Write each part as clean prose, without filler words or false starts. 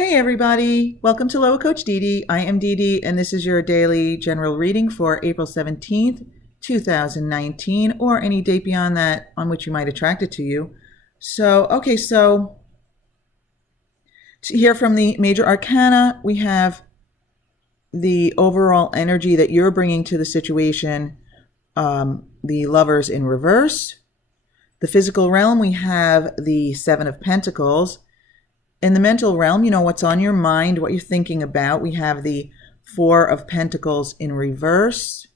Hey everybody, welcome to Loa Coach Dee Dee. I am Dee Dee and this is your daily general reading for April 17th, 2019, or any date beyond that on which you might attract it to you. So to hear from the major arcana, we have the overall energy that you're bringing to the situation, the Lovers in reverse. The physical realm, we have the Seven of Pentacles. In the mental realm, you know, what's on your mind, what you're thinking about. We have the Four of Pentacles in reverse.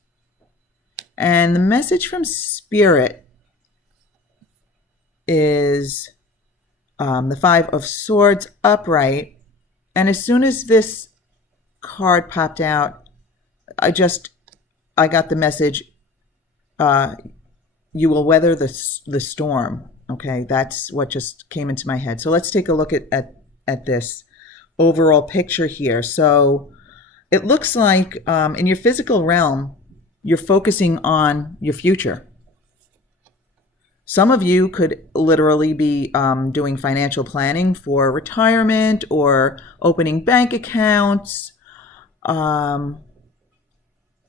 And the message from Spirit is the Five of Swords upright. And as soon as this card popped out, I got the message, you will weather the storm. Okay, that's what just came into my head. So let's take a look at this overall picture here. So it looks like in your physical realm, you're focusing on your future. Some of you could literally be doing financial planning for retirement or opening bank accounts,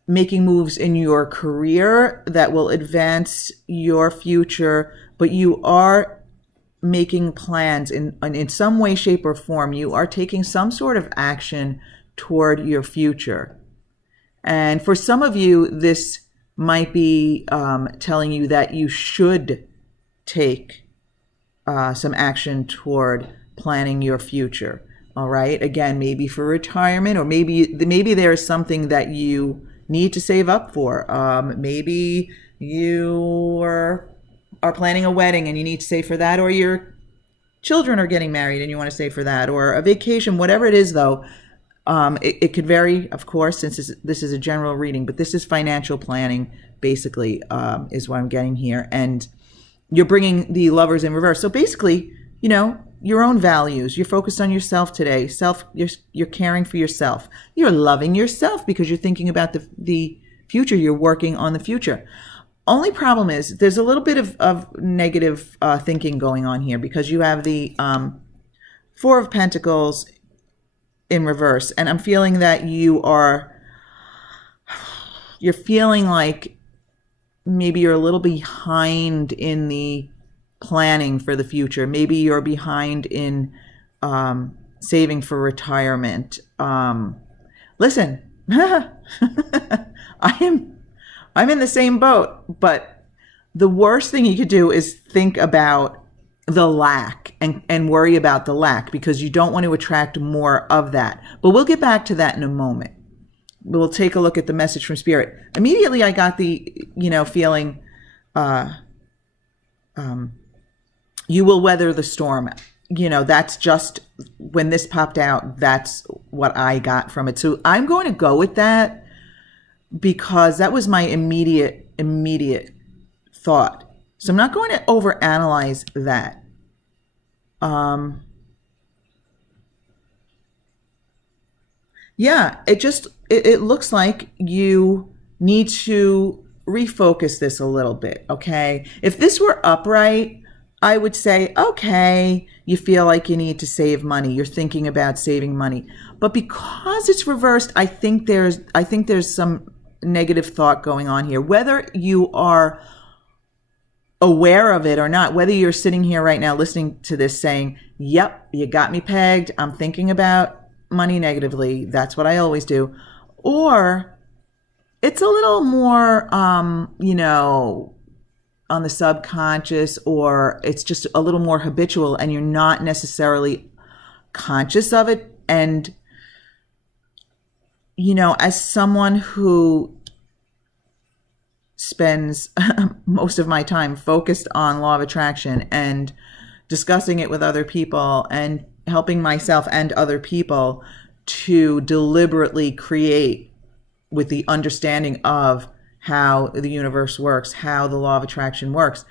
making moves in your career that will advance your future, but you are making plans in some way, shape, or form. You are taking some sort of action toward your future. And for some of you, this might be telling you that you should take some action toward planning your future. All right. Again, maybe for retirement, or maybe there is something that you need to save up for. Maybe you are planning a wedding and you need to save for that, or your children are getting married and you want to save for that, or a vacation, whatever it is though. It could vary, of course, since this is a general reading, but this is financial planning, basically, is what I'm getting here. And you're bringing the Lovers in reverse. So basically, you know, your own values. You're focused on yourself today. You're caring for yourself. You're loving yourself because you're thinking about the future. You're working on the future. Only problem is there's a little bit of negative thinking going on here, because you have the Four of Pentacles in reverse. And I'm feeling that you're feeling like maybe you're a little behind in the planning for the future. Maybe you're behind in saving for retirement. Listen, I'm in the same boat, but the worst thing you could do is think about the lack and worry about the lack, because you don't want to attract more of that. But we'll get back to that in a moment. We'll take a look at the message from Spirit. Immediately I got the, feeling, you will weather the storm. That's just, when this popped out, that's what I got from it. So I'm going to go with that, because that was my immediate thought. So I'm not going to overanalyze that. Yeah, it looks like you need to refocus this a little bit, okay? If this were upright, I would say, okay, you feel like you need to save money. You're thinking about saving money. But because it's reversed, I think there's some negative thought going on here. Whether you are aware of it or not, whether you're sitting here right now listening to this saying, yep, you got me pegged, I'm thinking about money negatively, that's what I always do, or it's a little more on the subconscious, or it's just a little more habitual and you're not necessarily conscious of it. And as someone who spends most of my time focused on law of attraction and discussing it with other people and helping myself and other people to deliberately create with the understanding of how the universe works, how the law of attraction works,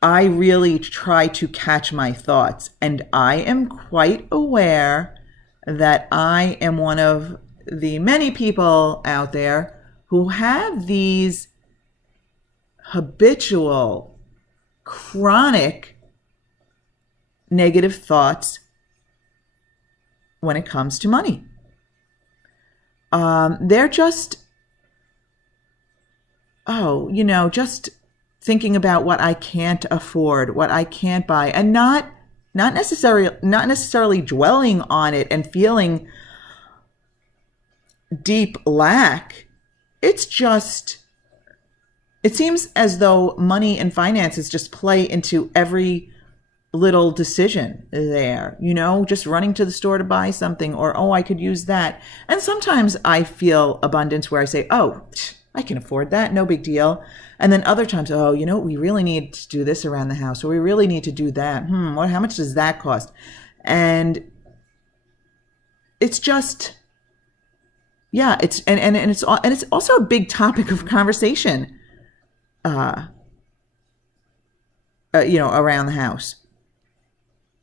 I really try to catch my thoughts. And I am quite aware that I am one of the many people out there who have these habitual, chronic negative thoughts when it comes to money. They're just, just thinking about what I can't afford, what I can't buy, and not necessarily dwelling on it and feeling deep lack. It's just, it seems as though money and finances just play into every little decision there, just running to the store to buy something, or, oh, I could use that. And sometimes I feel abundance where I say, oh, I can afford that, no big deal. And then other times, oh, we really need to do this around the house, or we really need to do that. How much does that cost? And it's just, yeah, it's also a big topic of conversation, around the house.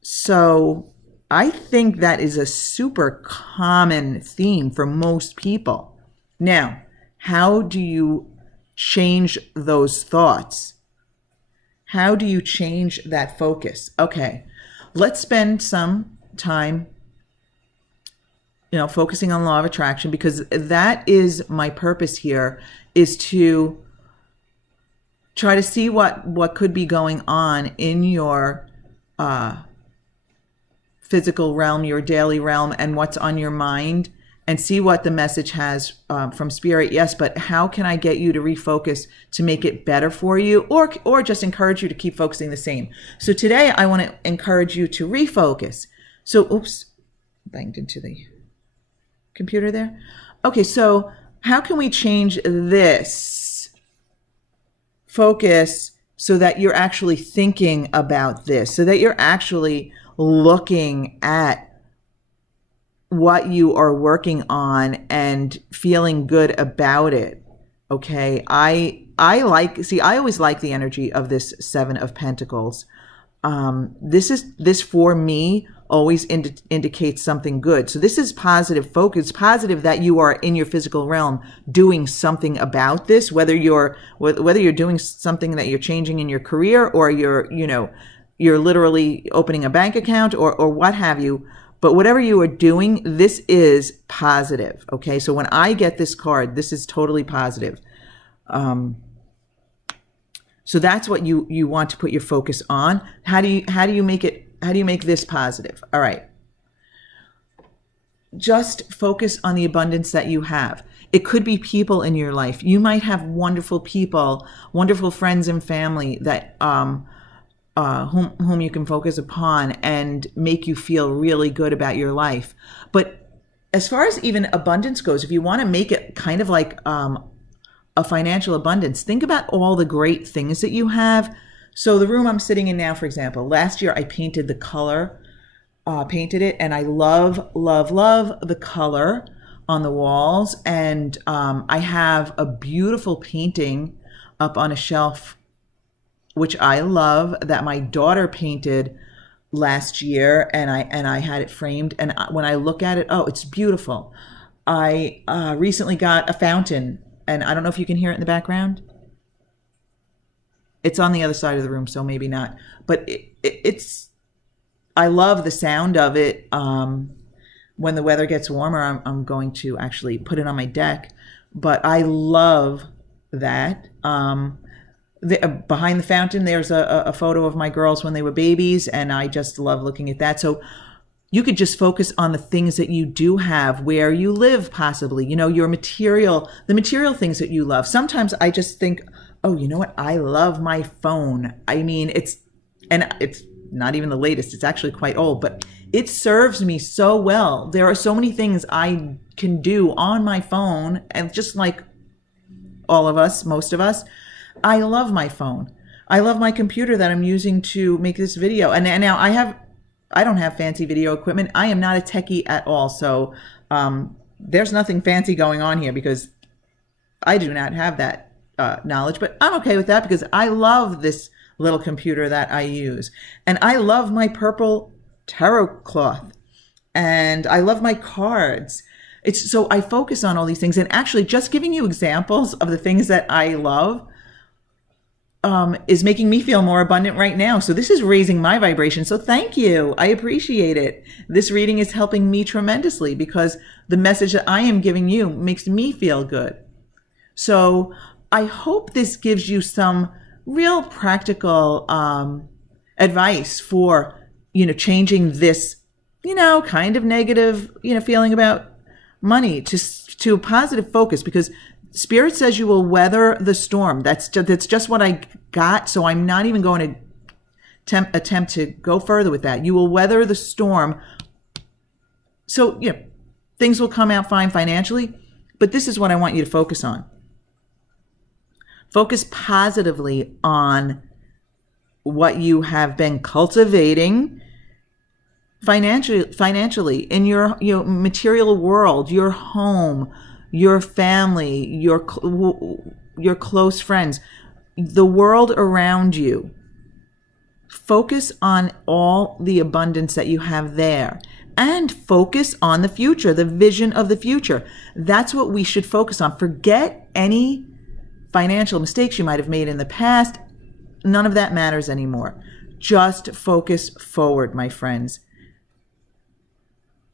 So I think that is a super common theme for most people. Now, how do you change those thoughts? How do you change that focus? Okay, let's spend some time, focusing on law of attraction, because that is my purpose here, is to try to see what could be going on in your physical realm, your daily realm, and what's on your mind, and see what the message has from spirit. Yes, but how can I get you to refocus to make it better for you, or just encourage you to keep focusing the same? So today I want to encourage you to refocus. So, oops, banged into the computer there. Okay, so how can we change this focus so that you're actually thinking about this, so that you're actually looking at what you are working on and feeling good about it? Okay, I always like the energy of this Seven of Pentacles. This for me always indicates something good. So this is positive focus, positive that you are in your physical realm doing something about this, whether you're doing something that you're changing in your career, or you're literally opening a bank account, or what have you. But whatever you are doing, this is positive. Okay, so when I get this card, this is totally positive. So that's what you want to put your focus on. How do you make this positive? All right. Just focus on the abundance that you have. It could be people in your life. You might have wonderful people, wonderful friends and family that whom you can focus upon and make you feel really good about your life. But as far as even abundance goes, if you want to make it kind of like a financial abundance, think about all the great things that you have. So the room I'm sitting in now, for example, last year I painted the color, painted it, and I love, love, love the color on the walls. And I have a beautiful painting up on a shelf, which I love, that my daughter painted last year, and I had it framed. And when I look at it, oh, it's beautiful. I recently got a fountain, and I don't know if you can hear it in the background. It's on the other side of the room, so maybe not. But it's, I love the sound of it. When the weather gets warmer, I'm going to actually put it on my deck. But I love that. Behind the fountain, there's a photo of my girls when they were babies, and I just love looking at that. So you could just focus on the things that you do have, where you live, possibly, your the material things that you love. Sometimes I just think, oh, you know what? I love my phone. I mean, it's not even the latest. It's actually quite old, but it serves me so well. There are so many things I can do on my phone, and just like all of us, most of us, I love my phone. I love my computer that I'm using to make this video. And now I don't have fancy video equipment. I am not a techie at all. So there's nothing fancy going on here, because I do not have that knowledge. But I'm okay with that, because I love this little computer that I use. And I love my purple tarot cloth. And I love my cards. So I focus on all these things. And actually, just giving you examples of the things that I love is making me feel more abundant right now. So this is raising my vibration. So thank you. I appreciate it. This reading is helping me tremendously because the message that I am giving you makes me feel good. So I hope this gives you some real practical advice for, changing this, kind of negative, feeling about money to a positive focus, because Spirit says you will weather the storm. That's just what I got. So I'm not even going to attempt to go further with that. You will weather the storm. So, things will come out fine financially, but this is what I want you to focus on. Focus positively on what you have been cultivating financially in your material world, your home, your family, your close friends, the world around you. Focus on all the abundance that you have there, and focus on the future, the vision of the future. That's what we should focus on. Forget any financial mistakes you might have made in the past. None of that matters anymore. Just focus forward, my friends.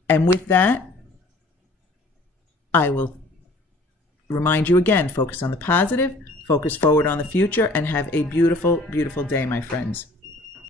And with that, I will remind you again, focus on the positive, focus forward on the future, and have a beautiful, beautiful day, my friends.